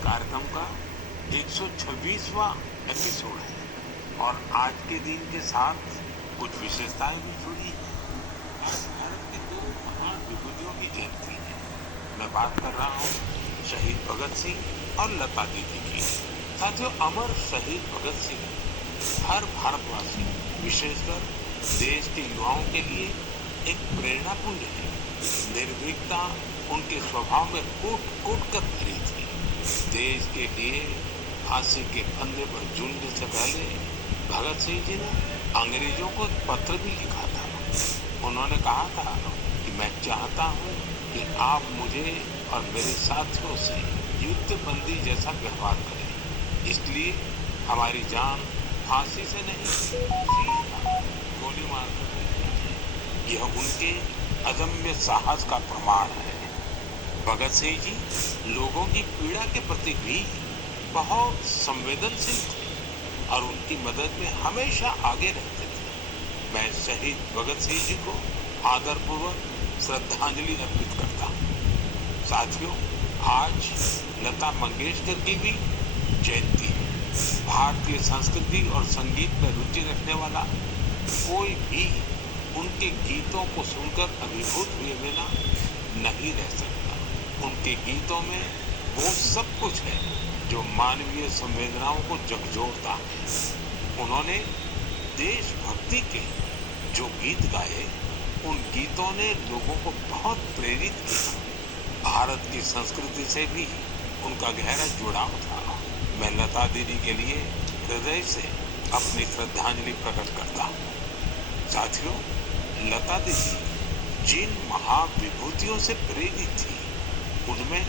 कार्यक्रम का 126वां एपिसोड है और आज के दिन के साथ कुछ विशेषताएं भी जुड़ी हैं। आज भारत की दो महान विभूतियों की जयंती है। मैं बात कर रहा हूँ शहीद भगत सिंह और लता दीदी की। साथियों, अमर शहीद भगत सिंह हर भारतवासी, विशेषकर देश के युवाओं के लिए एक प्रेरणा पुंज है। निर्भीकता उनके स्वभाव में कूट कूट कर भरी थी। देश के लिए फांसी के फंदे पर झूलने से पहले भगत सिंह जी ने अंग्रेजों को पत्र भी लिखा था। उन्होंने कहा था कि मैं चाहता हूँ कि आप मुझे और मेरे साथियों से युद्धबंदी जैसा व्यवहार करें। इसलिए हमारी जान फांसी से नहीं, सीधा गोली मारकर देनी है। यह उनके अदम्य साहस का प्रमाण है। भगत सिंह जी लोगों की पीड़ा के प्रति भी बहुत संवेदनशील थे और उनकी मदद में हमेशा आगे रहते थे। मैं शहीद भगत सिंह जी को आदरपूर्वक श्रद्धांजलि अर्पित करता हूँ। साथियों, आज लता मंगेशकर की भी जयंती है। भारतीय संस्कृति और संगीत में रुचि रखने वाला कोई भी उनके गीतों को सुनकर अभिभूत हुए बिना नहीं रह सकता। उनके गीतों में वो सब कुछ है जो मानवीय संवेदनाओं को झकझोरता है। उन्होंने देशभक्ति के जो गीत गाए, उन गीतों ने लोगों को बहुत प्रेरित किया। भारत की संस्कृति से भी उनका गहरा जुड़ाव था। मैं लता दीदी के लिए हृदय से अपनी श्रद्धांजलि प्रकट करता हूँ। साथियों, लता दीदी जिन महाविभूतियों से प्रेरित थी, उनमें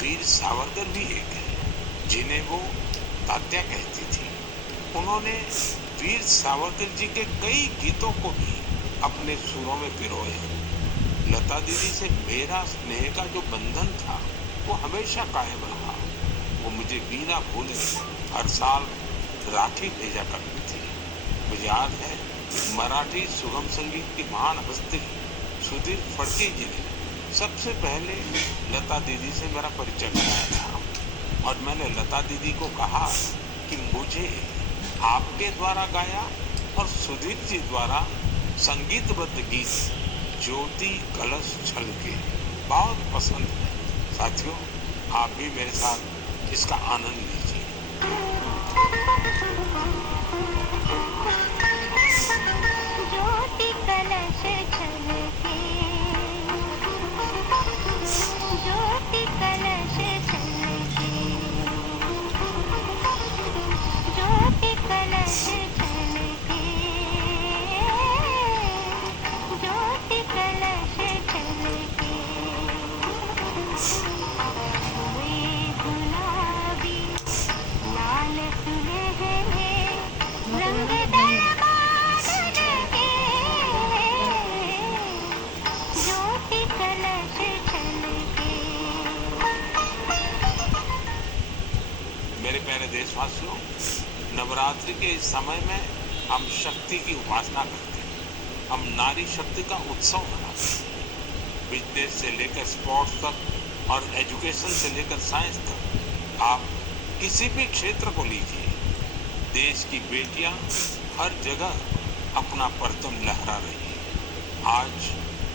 वीर सावरकर भी एक है, जिन्हें वो तात्या कहती थी। उन्होंने वीर सावरकर जी के कई गीतों को भी अपने सुरों में पिरोए। लता दीदी से मेरा स्नेह का जो बंधन था, वो हमेशा कायम रहा। वो मुझे बिना भूले हर साल राखी भेजा करती थी। मुझे याद है, मराठी सुगम संगीत की महान हस्ती सुधीर फड़के जी ने सबसे पहले लता दीदी से मेरा परिचय कराया था और मैंने लता दीदी को कहा कि मुझे आपके द्वारा गाया और सुधीर जी द्वारा संगीतबद्ध गीत ज्योति कलश छलके बहुत पसंद है। साथियों, आप भी मेरे साथ इसका आनंद लीजिए। ज्योति कलश छलके, ज्योति कलश छलके, ज्योति कलश छलके, ज्योति कलश छलके। हुए गुलाबी लाल सुनहरे रंग दरबार लगे, ज्योति कलश छलके। मेरे प्यारे देशवासियों, नवरात्रि के इस समय में हम शक्ति की उपासना करते हैं। हम नारी शक्ति का उत्सव मनाते हैं। बिजनेस से लेकर स्पोर्ट्स तक और एजुकेशन से लेकर साइंस तक, आप किसी भी क्षेत्र को लीजिए, देश की बेटियां हर जगह अपना परचम लहरा रही हैं। आज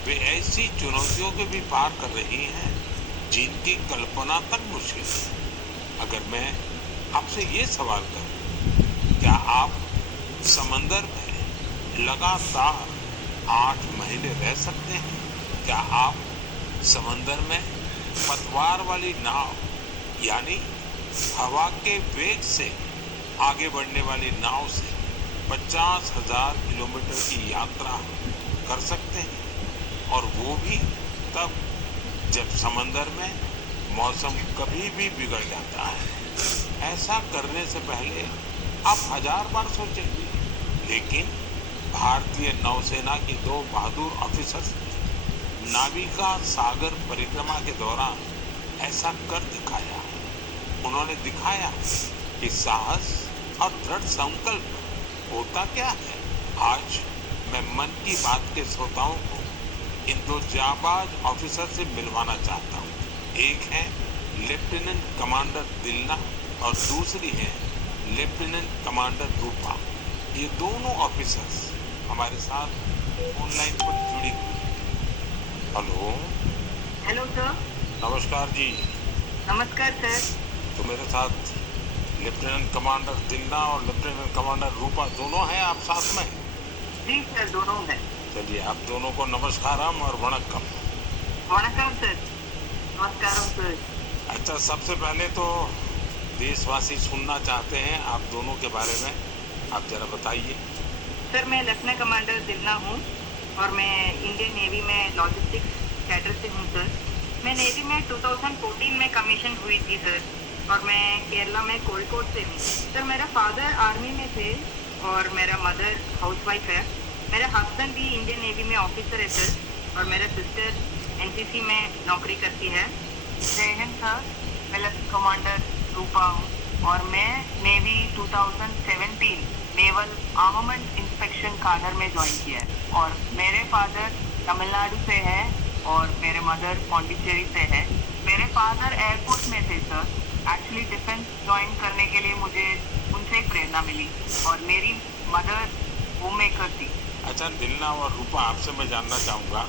वे ऐसी चुनौतियों को भी पार कर रही हैं जिनकी कल्पना तक मुश्किल है। अगर मैं आपसे ये सवाल करूं, क्या आप समंदर में लगातार 8 महीने रह सकते हैं? क्या आप समंदर में पतवार वाली नाव, यानी हवा के वेग से आगे बढ़ने वाली नाव से 50,000 किलोमीटर की यात्रा कर सकते हैं? और वो भी तब जब समंदर में मौसम कभी भी बिगड़ जाता है। ऐसा करने से पहले आप 1000 बार सोचेंगे, लेकिन भारतीय नौसेना के 2 बहादुर ऑफिसर्स नाविका सागर परिक्रमा के दौरान ऐसा कर दिखाया। उन्होंने दिखाया कि साहस और दृढ़ संकल्प होता क्या है। आज मैं मन की बात के श्रोताओं को इन 2 जाबाज ऑफिसर से मिलवाना चाहता हूँ। एक है लेफ्टिनेंट कमांडर दिलना और दूसरी है लेफ्टिनेंट कमांडर रूपा। ये दोनों ऑफिसर्स हमारे साथ ऑनलाइन पर जुड़ी हुई हैं। हेलो। Hello sir. नमस्कार जी। नमस्कार सर। तो मेरे साथ लेफ्टिनेंट कमांडर दिलना और लेफ्टिनेंट कमांडर रूपा दोनों हैं, आप साथ में? जी सर, दोनों हैं। चलिए, आप दोनों को नमस्कारम और वणक्कम। वणक्कम सर। नमस्कारम सर। अच्छा, सबसे पहले तो देशवासी सुनना चाहते हैं आप दोनों के बारे में, आप जरा बताइए। सर, मैं लेफ्टिनेंट कमांडर दिलना हूँ और मैं इंडियन नेवी में लॉजिस्टिक्स कैडर से हूँ सर। मैं नेवी में 2014 में कमीशन हुई थी सर और मैं केरला में कोഴിക്കോട് से हूँ सर। मेरा फादर आर्मी में थे और मेरा मदर हाउसवाइफ है। मेरा हस्बैंड भी इंडियन नेवी में ऑफिसर है सर और मेरा सिस्टर एनसीसी में नौकरी करती है। जय हिंद सर। मैं लेफ्टिनेंट कमांडर रूपा हूँ और मैं navy 2017 naval armament inspection cadre में ज्वाइन किया है और मेरे फादर तमिलनाडु से है और मेरे मदर पौंडीचेरी से है। मेरे फादर एयरफोर्स में थे सर। एक्चुअली डिफेंस ज्वाइन करने के लिए मुझे उनसे ही प्रेरणा मिली और मेरी मदर होम मेकर थी। अच्छा दिलना और रूपा, आपसे मैं जानना चाहूँगा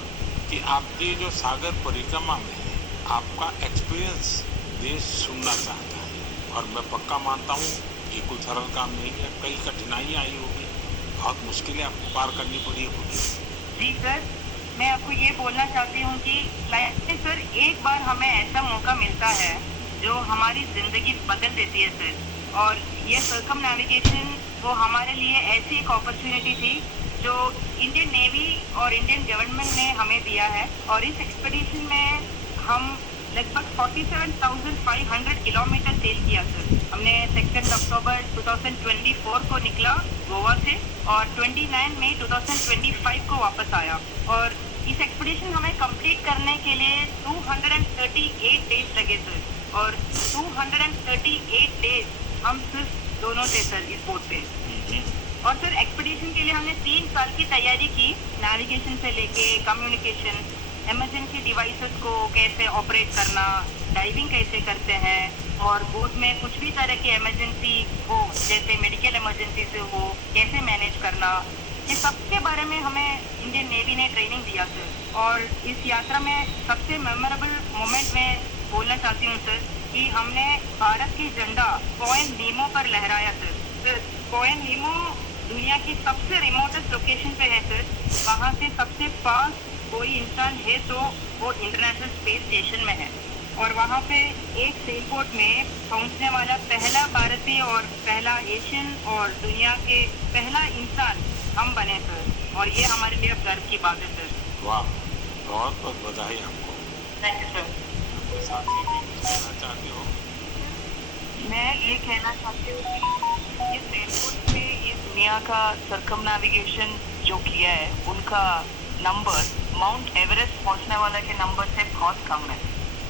कि आपकी जो सागर परिक्रमा में है, आपका एक्सपीरियंस देश सुनना चाहता है और मैं पक्का मानता हूँ ये कोई सरल काम नहीं है, कई कठिनाइयाँ आई होगी, बहुत मुश्किलें आपको पार करनी पड़ी होगी। जी सर, मैं आपको ये बोलना चाहती हूँ कि लाइफ में सर एक बार हमें ऐसा मौका मिलता है जो हमारी ज़िंदगी बदल देती है सर। और ये सर्कम नेविगेशन वो हमारे लिए ऐसी एक अपॉर्चुनिटी थी जो इंडियन नेवी और इंडियन गवर्नमेंट ने हमें दिया है। और इस एक्सपीडिशन में हम लगभग 47,500 किलोमीटर सेल किया सर। हमने 2 अक्टूबर 2024 को निकला गोवा से और 29 मई 2025 को वापस आया। और इस एक्सपीडिशन हमें कंप्लीट करने के लिए 238 डेज लगे सर और 238 डेज हम सिर्फ दोनों थे सर इस बोट पे। और सर एक्सपीडिशन के लिए हमने 3 साल की तैयारी की, नेविगेशन से लेके कम्युनिकेशन, इमरजेंसी डिवाइसेस को कैसे ऑपरेट करना, डाइविंग कैसे करते हैं और बोट में कुछ भी तरह की इमरजेंसी हो जैसे मेडिकल इमरजेंसी से हो कैसे मैनेज करना, ये सब के बारे में हमें इंडियन नेवी ने ट्रेनिंग दिया सर। और इस यात्रा में सबसे मेमोरेबल मोमेंट में बोलना चाहती हूँ सर कि हमने भारत की झंडा पॉइंट नीमो पर लहराया सर। पॉइंट नीमो दुनिया की सबसे रिमोटेस्ट लोकेशन पे है सर। वहाँ से सबसे पास कोई इंसान है तो वो इंटरनेशनल स्पेस स्टेशन में है और वहाँ पे एक सेल बोट में पहुँचने वाला पहला भारतीय और पहला एशियन और दुनिया के पहला इंसान हम बने सर और ये हमारे लिए गर्व की बात है सर। वाह, बहुत बहुत बधाई आपको। Thank you sir. अपने साथी भी कुछ कहना चाहते हो? मैं ये कहना चाहती हूँ कि इस एयरपोर्ट से इस दुनिया का सर्कम नेविगेशन जो किया है उनका नंबर माउंट एवरेस्ट पहुंचने वाले के नंबर से बहुत कम है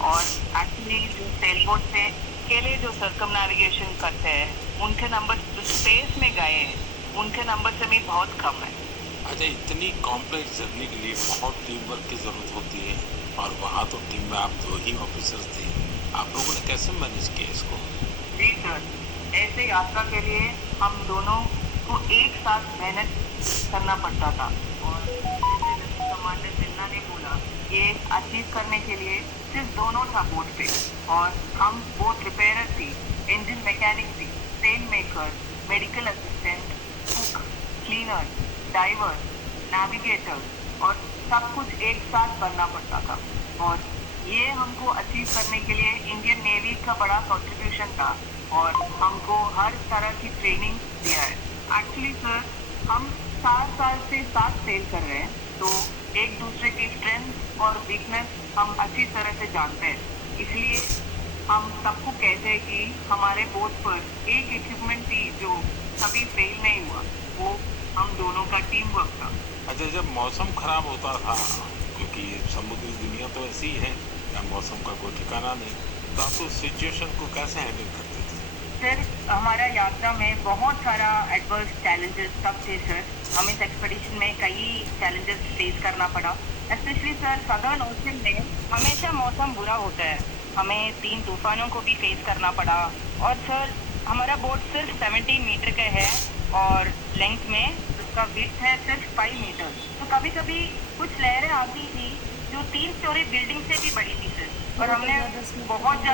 और एक्चुअली जो सेल बोट से अकेले जो सर्कम नेविगेशन करते हैं उनके नंबर जो स्पेस में गए हैं उनके नंबर से भी बहुत कम है। अच्छा, इतनी कॉम्प्लेक्स जर्नी के लिए बहुत टीम वर्क की ज़रूरत होती है और वहाँ तो टीम में आप 2 ही ऑफिसर्स थे, आप लोगों ने कैसे मैनेज किया इसको? जी सर, ऐसे यात्रा के लिए हम दोनों को एक साथ मेहनत करना पड़ता था और जैसे कमांडर जिन्ना ने बोला ये अचीव करने के लिए सिर्फ दोनों था बोट पे और हम बोट रिपेयरर थी, इंजन मैकेनिक थी, sail maker, medical assistant, cook, cleaner, diver, navigator और सब कुछ एक साथ करना पड़ता था। और ये हमको अचीव करने के लिए इंडियन नेवी का बड़ा कंट्रीब्यूशन था और हमको हर तरह की ट्रेनिंग दिया है। एक्चुअली सर, हम 4 साल से साथ सेल कर रहे हैं तो एक दूसरे की स्ट्रेंथ और वीकनेस हम अच्छी तरह से जानते हैं। इसलिए हम सबको कहते हैं कि हमारे बोट पर एक इक्विपमेंट थी जो कभी फेल नहीं हुआ, वो हम दोनों का टीम वर्क था। अच्छा, जब मौसम खराब होता था, क्योंकि समुद्री दुनिया तो ऐसी ही है, या मौसम का कोई ठिकाना नहीं, तो आप उस सिचुएशन को कैसे हैंडल करते थे? सर, हमारा यात्रा में बहुत सारा एडवर्स चैलेंजेस सब थे सर। हम इस एक्सपीडिशन में कई चैलेंजेस फेस करना पड़ा। स्पेशली सर, सदर्न ओशन में हमेशा मौसम बुरा होता है हमें 3 तूफानों को भी फेस करना पड़ा। और सर हमारा बोट सिर्फ 17 मीटर का है और लेंथ में उसका विड्थ है सिर्फ 5 मीटर। तो कभी कभी कुछ लहरें आती थी जो 3 स्टोरी बिल्डिंग से भी बड़ी थी सर, और हमने बहुत